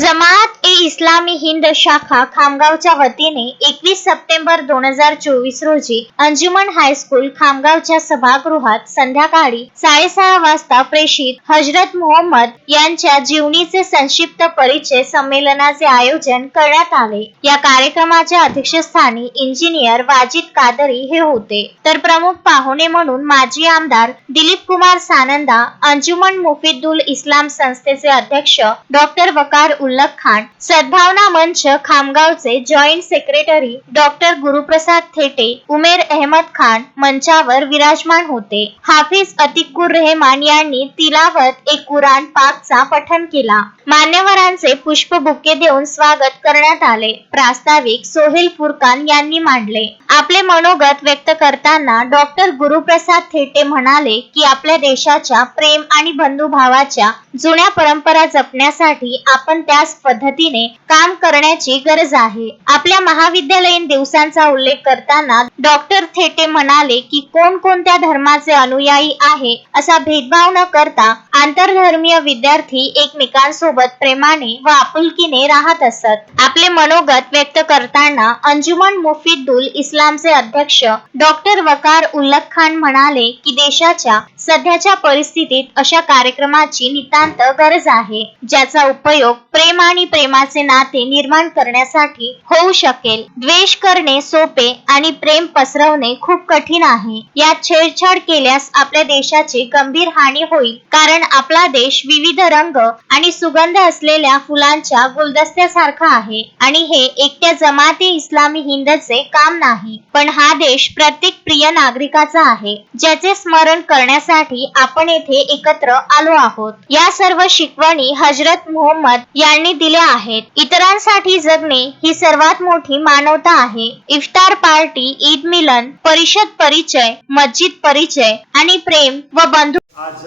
जमात ए इस्लामी हिंद शाखा खामगावच्या वतीने एकवीस सप्टेंबर दोन हजार चोवीस रोजी अंजुमन हायस्कूल खामगावच्या सभागृहात संध्याकाळी साडेसहा वाजता प्रेषित हजरत मोहम्मद यांच्या जीवनीचे संक्षिप्त परिचय संमेलनाचे आयोजन करण्यात आले. या कार्यक्रमाच्या अध्यक्षस्थानी इंजिनियर वाजिद कादरी हे होते. तर प्रमुख पाहुणे म्हणून माजी आमदार दिलीप कुमार सानंदा अंजुमन मुफिदुल इस्लाम संस्थेचे अध्यक्ष डॉक्टर वकार उल्लख खान सद्भावना Manch खामगावचे joint secretary doctor Guruprasad Thete Umer Ahmed Khan मंचावर विराजमान होते. हाफिज अतिकुर रेहमान यांनी तिलावत एक कुराण पाकचा पठन केला. मान्यवरांचे पुष्प बुके देऊन स्वागत करण्यात आले. प्रास्ताविक सोहेल फुरकान यांनी मांडले. आपले मनोगत व्यक्त करताना डॉक्टर गुरुप्रसाद थेटे म्हणाले की आपल्या देशाच्या प्रेम आणि बंधुभावाच्या जुन्या परंपरा जपण्यासाठी आपण त्याच पद्धतीने काम करण्याची गरज आहे. आपल्या महाविद्यालयीन दिवसांचा उल्लेख करताना डॉक्टर थेटे म्हणाले की कोण कोणत्या धर्माचे अनुयायी आहे असा भेदभाव न करता आंतरधर्मीय विद्यार्थी एकमेकांसोबत प्रेमाने व आपुलकीने राहत असत. आपले मनोगत व्यक्त करताना अंजुमन मुफिदुल इस्लाम इस्लामचे अध्यक्ष डॉक्टर वकार उल्लख खान म्हणाले की देशाच्या सध्याच्या परिस्थितीत अशा कार्यक्रमाची नितांत गरज आहे ज्याचा उपयोग प्रेम आणि प्रेमाचे नाते निर्माण करण्यासाठी होऊ शकेल. द्वेष करणे सोपे आणि प्रेम पसरवणे खूप कठीण आहे. यात छेडछाड केल्यास आपल्या देशाची गंभीर हानी होईल. कारण आपला देश विविध रंग आणि सुगंध असलेल्या फुलांच्या गुलदस्त्यासारखा आहे आणि हे एकट्या जमाते इस्लामी हिंदचे काम नाही. पण हा देश प्रत्येक प्रिय नागरिकाचा आहे ज्याचे स्मरण करण्यासाठी आपण येथे एकत्र आलो आहोत. या सर्व शिकवणी हजरत मोहम्मद यांनी दिल्या आहेत. इतरांसाठी जगणे ही सर्वात मोठी मानवता आहे. इफ्तार पार्टी ईद मिलन परिषद परिचय मस्जिद परिचय आणि प्रेम व बंधू आज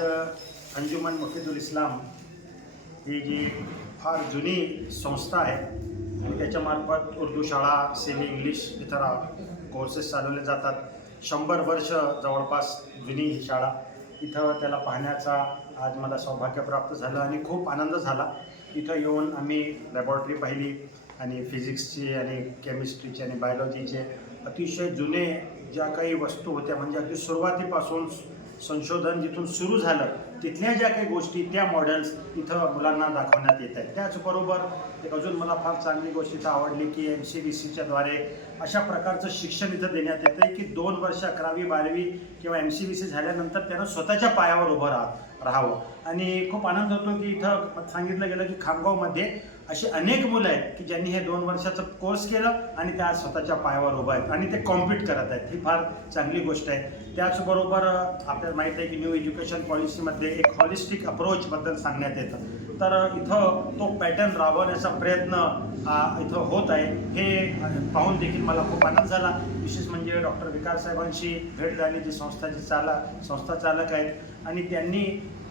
अंजुमन मुफिदुल इस्लाम ही जी फार जुनी संस्था आहे आणि त्याच्यामार्फत उर्दू शाळा सेमी इंग्लिश इतर कोर्सेस चालवले जातात. शंभर वर्ष जवळपास जुनी ही शाळा. इथं त्याला पाहण्याचा आज मला सौभाग्य प्राप्त झालं आणि खूप आनंद झाला. इथं येऊन आम्ही लॅबॉरेटरी पाहिली आणि फिजिक्सची आणि केमिस्ट्रीची आणि बायोलॉजीचे अतिशय जुने ज्या काही वस्तू होत्या म्हणजे अगदी सुरुवातीपासून संशोधन जिथून सुरू झालं तिथल्या ज्या काही गोष्टी त्या मॉडेल्स इथं मुलांना दाखवण्यात येत आहेत. त्याचबरोबर एक अजून मला फार चांगली गोष्ट इथं आवडली की एम सी बी सीच्या द्वारे अशा प्रकारचं शिक्षण इथं देण्यात येतं आहे की दोन वर्ष अकरावी बारावी किंवा एम सी बी सी झाल्यानंतर त्यांना स्वतःच्या पायावर उभं राहतं राहावं. आणि खूप आनंद होतो की इथं सांगितलं गेलं की खामगावमध्ये अशी अनेक मुलं आहेत की ज्यांनी हे दोन वर्षाचं कोर्स केलं आणि त्या स्वतःच्या पायावर उभं आहेत आणि ते कॉम्पिट करत आहेत. ही फार चांगली गोष्ट आहे. त्याचबरोबर आपल्याला माहीत आहे की न्यू एज्युकेशन पॉलिसीमध्ये एक हॉलिस्टिक अप्रोचबद्दल सांगण्यात येतं. तर इथं तो पॅटर्न राबवण्याचा प्रयत्न इथं होत आहे. हे पाहून देखील मला खूप आनंद झाला. विशेष म्हणजे डॉक्टर विकास साहेबांशी भेट झाली जी संस्थाची चाला संस्था चालक आहेत. आणि त्यांनी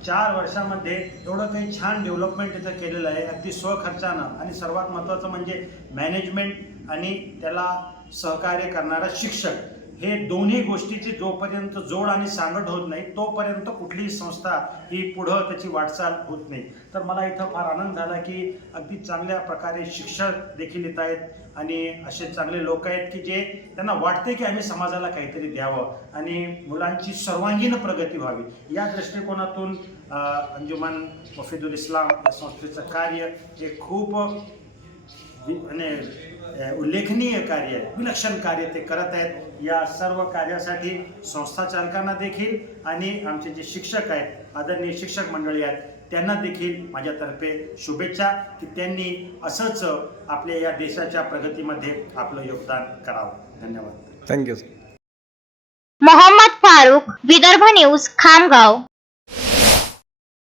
चार वर्षामध्ये एवढं काही छान डेव्हलपमेंट इथं केलेलं आहे अगदी स्वखर्चानं. आणि सर्वात महत्त्वाचं म्हणजे मॅनेजमेंट आणि त्याला सहकार्य करणारा शिक्षक. हे दोन्ही गोष्टीची जोपर्यंत जोड आणि सांगड होत नाही तोपर्यंत कुठलीही संस्था ही पुढं त्याची वाटचाल होत नाही. तर मला इथं फार आनंद झाला की अगदी चांगल्या प्रकारे शिक्षक देखील येत आहेत आणि असे चांगले लोक आहेत की जे त्यांना वाटते की आम्ही समाजाला काहीतरी द्यावं आणि मुलांची सर्वांगीण प्रगती व्हावी. या दृष्टिकोनातून अंजुमन मफिदुल इस्लाम या संस्थेचं कार्य हे खूप आणि उल्लेखनीय कार्य आहे. विलक्षण कार्य ते करत आहेत. या सर्व कार्यासाठी संस्था चालकांना देखील आणि आमचे जे शिक्षक आहेत आदरणीय शिक्षक मंडळी आहेत त्यांना देखील माझ्यातर्फे शुभेच्छा की त्यांनी असंच आपल्या या देशाच्या प्रगतीमध्ये आपलं योगदान करावं. धन्यवाद. Thank you Mohammad Farukh Vidarbha news Khamgaon.